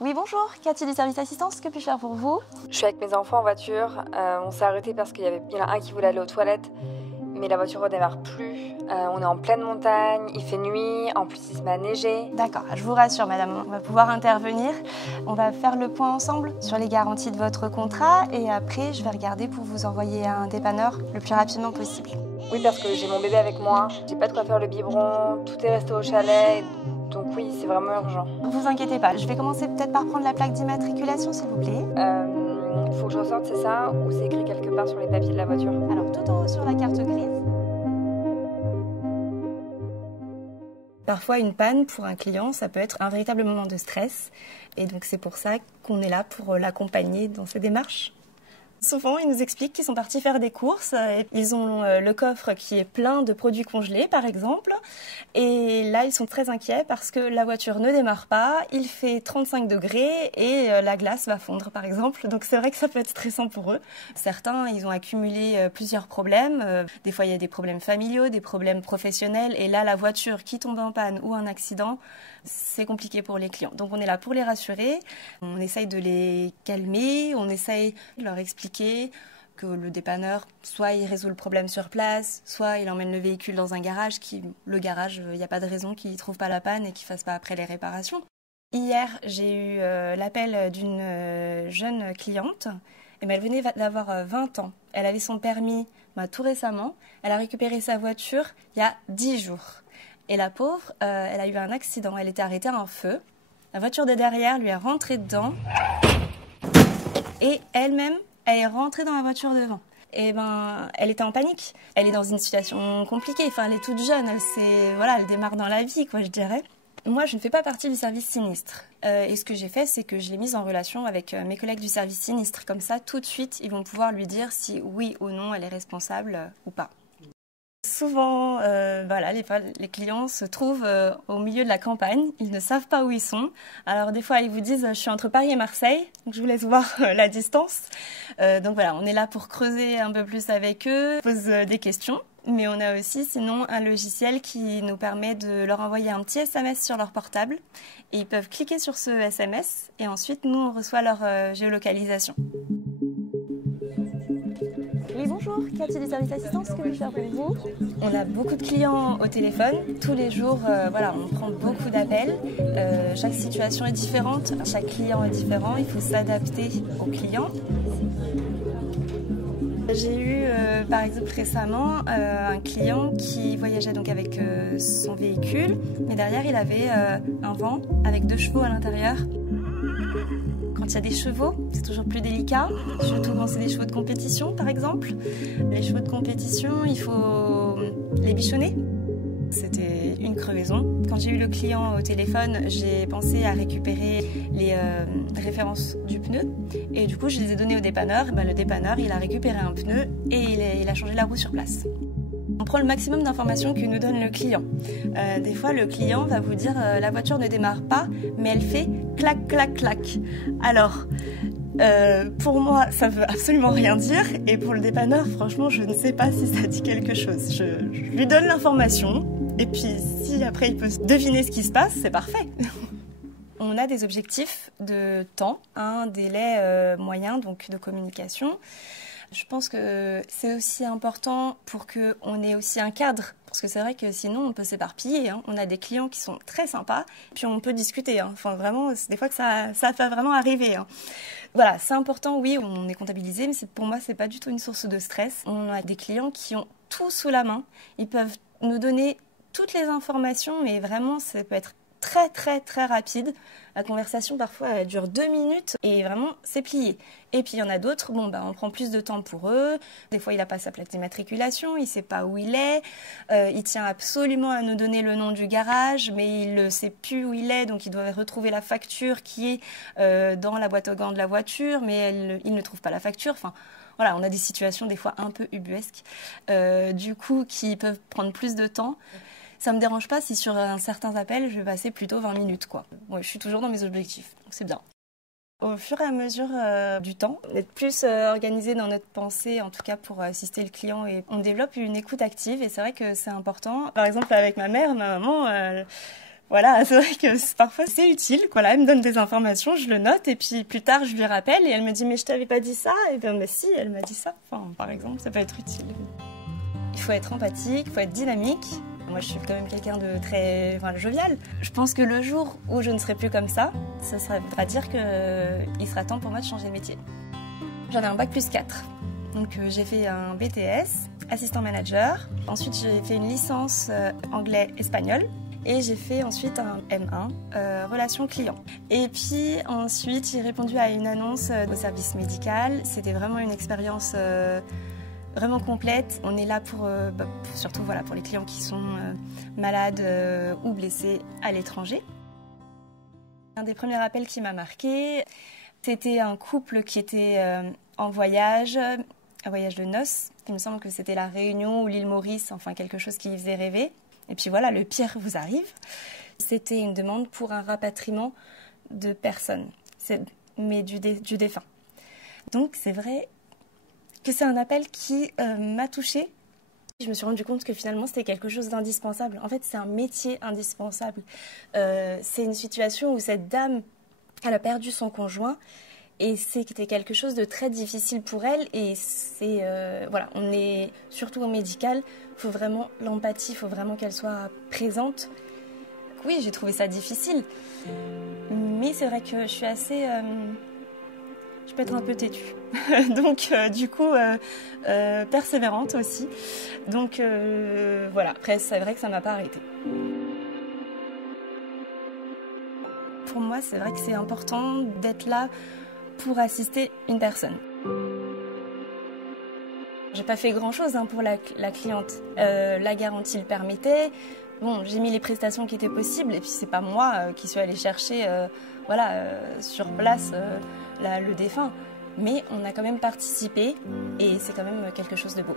Oui, bonjour, Cathy du service assistance, que puis-je faire pour vous? Je suis avec mes enfants en voiture, on s'est arrêté parce qu'il y en a un qui voulait aller aux toilettes, mais la voiture redémarre plus. On est en pleine montagne, il fait nuit, en plus il se met à neiger. D'accord, je vous rassure madame, on va pouvoir intervenir. On va faire le point ensemble sur les garanties de votre contrat et après je vais regarder pour vous envoyer un dépanneur le plus rapidement possible. Oui, parce que j'ai mon bébé avec moi, j'ai pas de quoi faire le biberon, tout est resté au chalet, donc oui, c'est vraiment urgent. Ne vous inquiétez pas, je vais commencer peut-être par prendre la plaque d'immatriculation s'il vous plaît. Faut que je ressorte, c'est ça? Ou c'est écrit quelque part sur les papiers de la voiture? Alors tout en haut sur la carte grise. Parfois, une panne pour un client, ça peut être un véritable moment de stress. Et donc, c'est pour ça qu'on est là pour l'accompagner dans ses démarches. Souvent, ils nous expliquent qu'ils sont partis faire des courses. Ils ont le coffre qui est plein de produits congelés, par exemple. Et là, ils sont très inquiets parce que la voiture ne démarre pas, il fait 35 degrés et la glace va fondre, par exemple. Donc, c'est vrai que ça peut être stressant pour eux. Certains, ils ont accumulé plusieurs problèmes. Des fois, il y a des problèmes familiaux, des problèmes professionnels. Et là, la voiture qui tombe en panne ou un accident, c'est compliqué pour les clients. Donc, on est là pour les rassurer. On essaye de les calmer, on essaye de leur expliquer que le dépanneur, soit il résout le problème sur place, soit il emmène le véhicule dans un garage. Le garage, il n'y a pas de raison qu'il ne trouve pas la panne et qu'il ne fasse pas après les réparations. Hier, j'ai eu l'appel d'une jeune cliente. Elle venait d'avoir 20 ans. Elle avait son permis tout récemment. Elle a récupéré sa voiture il y a 10 jours. Et la pauvre, elle a eu un accident. Elle était arrêtée à un feu. La voiture de derrière lui est rentrée dedans. Et elle-même, elle est rentrée dans la voiture devant. Et elle était en panique. Elle est dans une situation compliquée. Enfin, elle est toute jeune. Elle démarre dans la vie, quoi, je dirais. Moi, je ne fais pas partie du service sinistre. Et ce que j'ai fait, c'est que je l'ai mise en relation avec mes collègues du service sinistre. Comme ça, tout de suite, ils vont pouvoir lui dire si oui ou non elle est responsable ou pas. Souvent, les clients se trouvent au milieu de la campagne, ils ne savent pas où ils sont. Alors des fois, ils vous disent « je suis entre Paris et Marseille », donc je vous laisse voir la distance. Donc voilà, on est là pour creuser un peu plus avec eux, pose des questions. Mais on a aussi sinon un logiciel qui nous permet de leur envoyer un petit SMS sur leur portable. Et ils peuvent cliquer sur ce SMS et ensuite nous, on reçoit leur géolocalisation. Oui, bonjour, Cathy du service assistance, que puis-je faire pour vous? On a beaucoup de clients au téléphone. Tous les jours, on prend beaucoup d'appels. Chaque situation est différente, chaque client est différent. Il faut s'adapter aux clients. J'ai eu, par exemple, récemment, un client qui voyageait donc avec son véhicule, mais derrière, il avait un van avec 2 chevaux à l'intérieur. Quand il y a des chevaux, c'est toujours plus délicat, surtout quand c'est des chevaux de compétition, par exemple. Les chevaux de compétition, il faut les bichonner. C'était une crevaison. Quand j'ai eu le client au téléphone, j'ai pensé à récupérer les références du pneu. Et du coup, je les ai données au dépanneur. Le dépanneur, il a récupéré un pneu et il a changé la roue sur place. On prend le maximum d'informations que nous donne le client. Des fois, le client va vous dire la voiture ne démarre pas, mais elle fait clac, clac, clac. Alors, pour moi, ça veut absolument rien dire. Et pour le dépanneur, franchement, je ne sais pas si ça dit quelque chose. Je lui donne l'information. Et puis, si après il peut deviner ce qui se passe, c'est parfait. On a des objectifs de temps, un délai moyen donc de communication. Je pense que c'est aussi important pour qu'on ait aussi un cadre. Parce que c'est vrai que sinon, on peut s'éparpiller. On a des clients qui sont très sympas, puis on peut discuter. Enfin, vraiment, des fois que ça va vraiment arriver. Voilà, c'est important, oui, on est comptabilisé, mais pour moi, c'est pas du tout une source de stress. On a des clients qui ont tout sous la main. Ils peuvent nous donner toutes les informations, mais vraiment, ça peut être très, très, très rapide. La conversation, parfois, elle dure 2 minutes et vraiment, c'est plié. Et puis, il y en a d'autres, on prend plus de temps pour eux. Des fois, il n'a pas sa plaque d'immatriculation, il ne sait pas où il est. Il tient absolument à nous donner le nom du garage, mais il ne sait plus où il est, donc il doit retrouver la facture qui est dans la boîte aux gants de la voiture, mais il ne trouve pas la facture. Enfin, voilà, on a des situations des fois un peu ubuesques, du coup, qui peuvent prendre plus de temps. Ça me dérange pas si sur un certain appel, je vais passer plutôt 20 minutes, quoi. Ouais, je suis toujours dans mes objectifs, donc c'est bien. Au fur et à mesure du temps, d'être plus organisé dans notre pensée, en tout cas pour assister le client, et on développe une écoute active et c'est vrai que c'est important. Par exemple, avec ma mère, ma maman, Voilà, c'est vrai que parfois c'est utile. Voilà, elle me donne des informations, je le note et puis plus tard je lui rappelle et elle me dit mais je t'avais pas dit ça. Et bien mais si, elle m'a dit ça. Enfin, par exemple, ça peut être utile. Il faut être empathique, il faut être dynamique. Moi, je suis quand même quelqu'un de très jovial. Je pense que le jour où je ne serai plus comme ça voudra dire qu'il sera temps pour moi de changer de métier. J'en ai un bac+4. Donc j'ai fait un BTS, assistant manager. Ensuite, j'ai fait une licence anglais-espagnol. Et j'ai fait ensuite un M1, relations clients. Et puis ensuite, j'ai répondu à une annonce au service médical. C'était vraiment une expérience vraiment complète. On est là surtout pour les clients qui sont malades ou blessés à l'étranger. Un des premiers appels qui m'a marqué, c'était un couple qui était en voyage, un voyage de noces. Il me semble que c'était la Réunion ou l'île Maurice, enfin quelque chose qui faisait rêver. Et puis voilà, le pire vous arrive. C'était une demande pour un rapatriement de personnes, mais du défunt. Donc c'est vrai que c'est un appel qui m'a touchée. Je me suis rendu compte que finalement c'était quelque chose d'indispensable. En fait, c'est un métier indispensable. C'est une situation où cette dame, elle a perdu son conjoint et c'était quelque chose de très difficile pour elle. Et c'est on est surtout au médical. Il faut vraiment l'empathie, il faut vraiment qu'elle soit présente. Oui, j'ai trouvé ça difficile, mais c'est vrai que je suis assez je peux être un peu têtue. Donc, du coup, persévérante aussi. Donc, voilà. Après, c'est vrai que ça ne m'a pas arrêtée. Pour moi, c'est vrai que c'est important d'être là pour assister une personne. J'ai pas fait grand-chose pour la cliente. La garantie le permettait. Bon, j'ai mis les prestations qui étaient possibles et puis c'est pas moi qui suis allée chercher sur place le défunt. Mais on a quand même participé et c'est quand même quelque chose de beau.